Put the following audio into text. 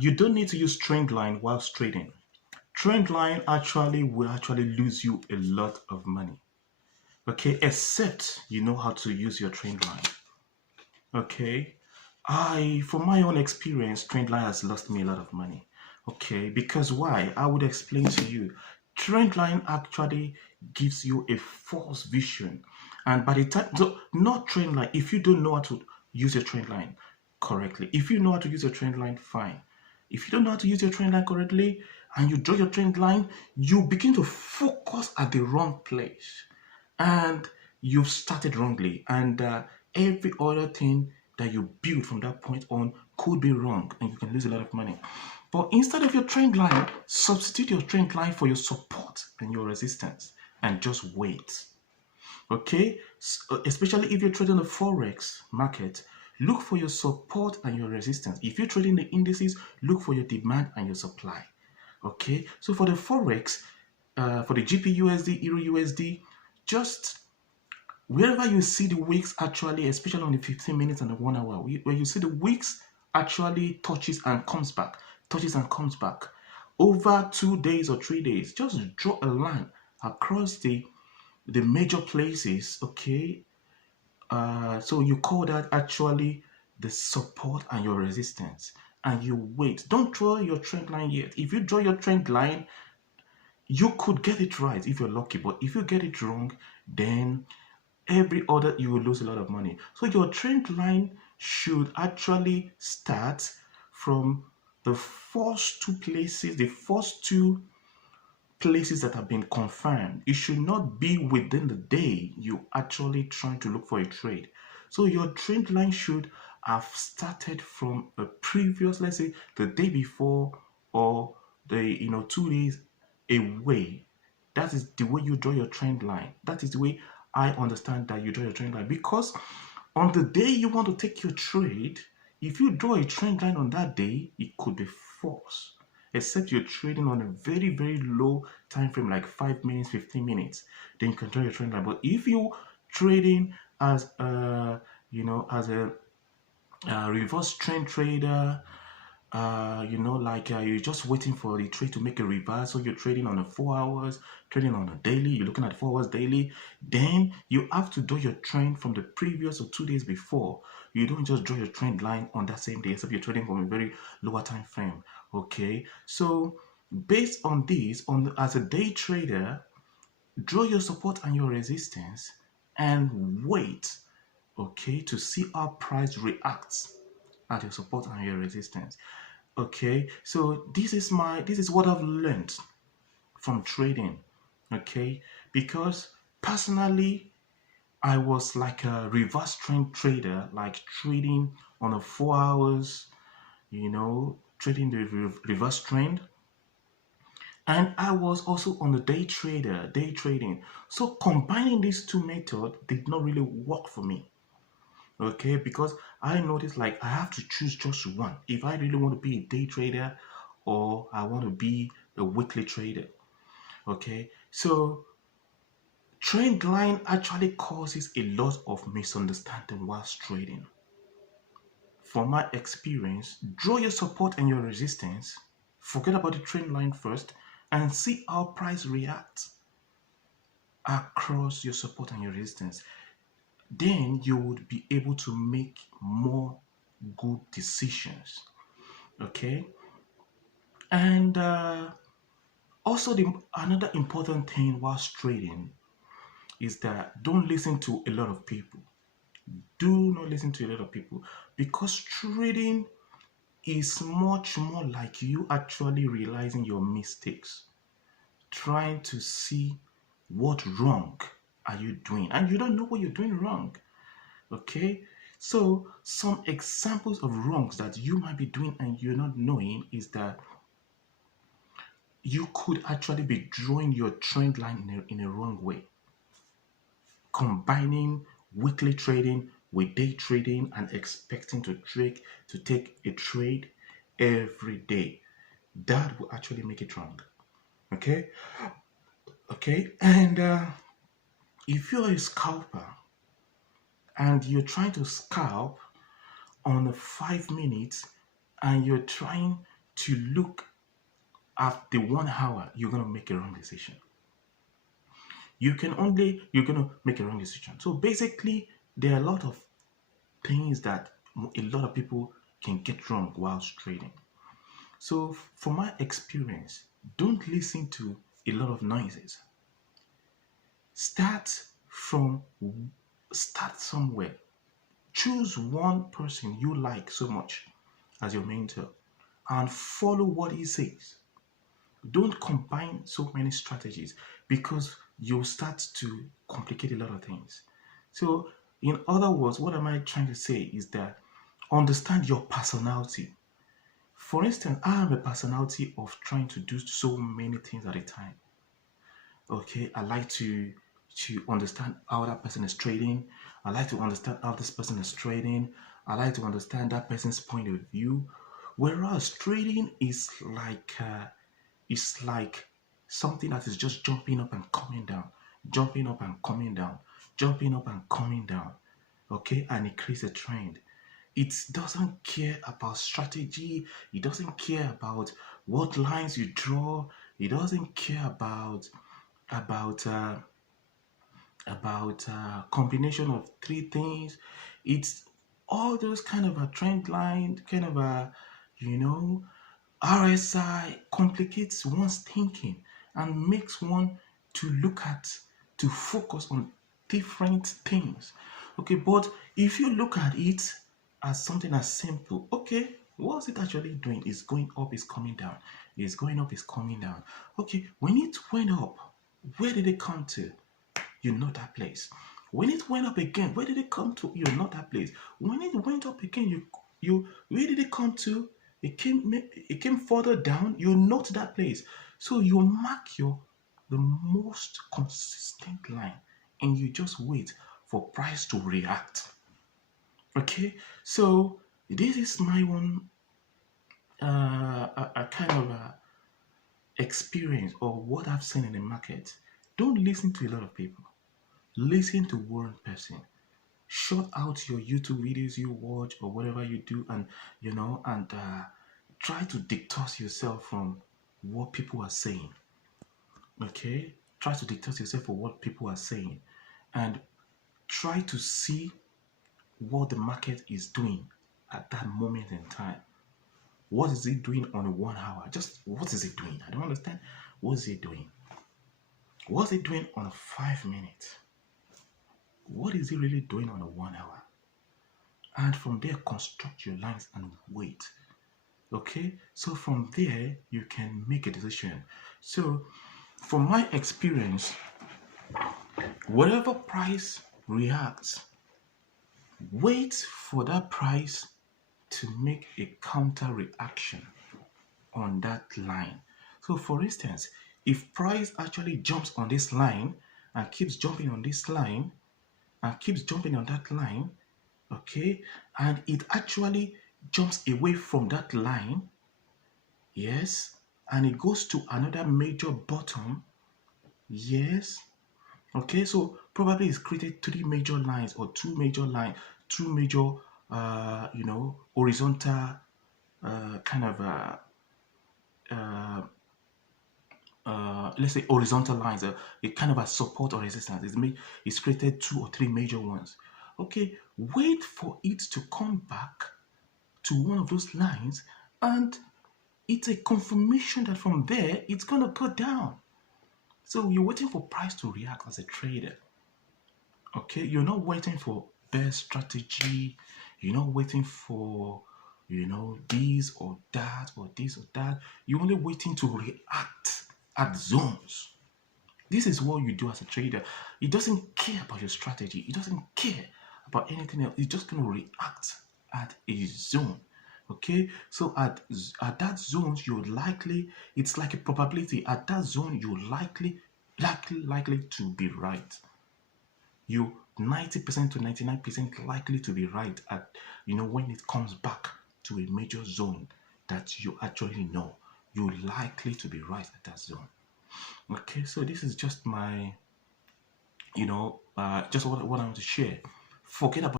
You don't need to use Trendline whilst trading. Trendline actually will actually lose you a lot of money. Okay, except you know how to use your Trendline. Okay, from my own experience, Trendline has lost me a lot of money. Okay, because why? I would explain to you. Trendline actually gives you a false vision, and by the time, so not Trendline. If you don't know how to use your Trendline correctly, if you know how to use your Trendline, fine. If you don't know how to use your trend line correctly and you draw your trend line, you begin to focus at the wrong place and you've started wrongly. And every other thing that you build from that point on could be wrong and you can lose a lot of money. But instead of your trend line, substitute your trend line for your support and your resistance and just wait. Okay, especially if you're trading the forex market, look for your support and your resistance. If you're trading the indices, look for your demand and your supply. Okay, so for the forex, for the GPUSD, Euro USD, just wherever you see the wicks actually, especially on the 15 minutes and the 1 hour, where you see the wicks actually touches and comes back over 2 days or 3 days, just draw a line across the major places. Okay, so you call that actually the support and your resistance, and you wait. Don't draw your trend line yet. If you draw your trend line, you could get it right if you're lucky, but if you get it wrong, then every other you will lose a lot of money. So your trend line should actually start from the first two places, the first two places that have been confirmed. It should not be within the day you actually trying to look for a trade. So your trend line should have started from a previous, let's say the day before or the 2 days away. That is the way you draw your trend line. That is the way I understand that you draw your trend line. Because on the day you want to take your trade, if you draw a trend line on that day, it could be false. Except you're trading on a very, very low time frame, like 5 minutes, 15 minutes, then you can draw your trend line. But if you trading as as a reverse trend trader, you're just waiting for the trade to make a reversal. You're trading on a 4 hours, trading on a daily, you're looking at 4 hours daily. Then you have to draw your trend from the previous or 2 days before. You don't just draw your trend line on that same day, except you're trading from a very lower time frame. Okay, so based on this, as a day trader, draw your support and your resistance and wait, okay, to see how price reacts at your support and your resistance. Okay, so this is what I've learned from trading. Okay, because personally I was like a reverse trend trader, like trading on a 4 hours, trading the reverse trend. And I was also on the day trading. So combining these two methods did not really work for me. Okay, because I noticed like I have to choose just one if I really want to be a day trader or I want to be a weekly trader. Okay, so trend line actually causes a lot of misunderstanding whilst trading. From my experience, draw your support and your resistance, forget about the trend line first, and see how price reacts across your support and your resistance. Then you would be able to make more good decisions. Okay, and also another important thing whilst trading is that don't listen to a lot of people. Do not listen to a lot of people, because trading is much more like you actually realizing your mistakes, trying to see what wrong are you doing, and you don't know what you're doing wrong. Okay, so some examples of wrongs that you might be doing and you're not knowing is that you could actually be drawing your trend line in a wrong way, combining weekly trading with day trading and expecting to take a trade every day. That will actually make it wrong. Okay, and if you're a scalper and you're trying to scalp on a 5 minutes and you're trying to look at the 1 hour, you're gonna make a wrong decision. You're gonna make a wrong decision. So basically, there are a lot of things that a lot of people can get wrong whilst trading. So from my experience, don't listen to a lot of noises. Start from start somewhere. Choose one person you like so much as your mentor and follow what he says. Don't combine so many strategies because you'll start to complicate a lot of things. So, in other words, what am I trying to say is that understand your personality. For instance, I am a personality of trying to do so many things at a time. Okay, I like to understand how that person is trading. I like to understand how this person is trading. I like to understand that person's point of view. Whereas trading is like something that is just jumping up and coming down, jumping up and coming down, jumping up and coming down. Okay, and it creates a trend. It doesn't care about strategy. It doesn't care about what lines you draw. It doesn't care about uh, combination of three things. It's all those kind of a trend line, kind of a you know RSI complicates one's thinking and makes one to look at to focus on different things. Okay, but if you look at it as something as simple, okay, what's it actually doing? It's going up, it's coming down. It's going up, it's coming down. Okay, when it went up, where did it come to? You're not that place. When it went up again, where did it come to? You're not that place. When it went up again, you where did it come to? It came further down. You're not that place. So you mark the most consistent line, and you just wait for price to react. Okay, so this is my one a kind of experience or what I've seen in the market. Don't listen to a lot of people. Listen to one person. Shut out your YouTube videos you watch or whatever you do, and try to detox yourself from what people are saying. Okay, try to detox yourself from what people are saying, and try to see what the market is doing at that moment in time. What is it doing on a 1 hour? Just what is it doing? I don't understand. What is it doing? What's it doing on a 5 minute? What is it really doing on a 1 hour? And from there, construct your lines and wait. Okay, so from there you can make a decision. So from my experience, whatever price reacts, wait for that price to make a counter reaction on that line. So for instance, if price actually jumps on this line and keeps jumping on this line and keeps jumping on that line, okay, and it actually jumps away from that line, yes, and it goes to another major bottom, yes, okay, so probably it's created three major lines or two major horizontal kind of uh, let's say horizontal lines, a kind of a support or resistance. It's created two or three major ones. Okay, wait for it to come back to one of those lines, and it's a confirmation that from there it's gonna go down. So you're waiting for price to react as a trader. Okay, you're not waiting for best strategy. You're not waiting for this or that or this or that. You're only waiting to react at zones. This is what you do as a trader. It doesn't care about your strategy. It doesn't care about anything else. It's just going to react at a zone. Okay, so at that zone, it's like a probability. At that zone, you're likely to be right. You 90% to 99% likely to be right at when it comes back to a major zone that you actually know. You're likely to be right at that zone. Okay, so this is just my just what I want to share. Forget about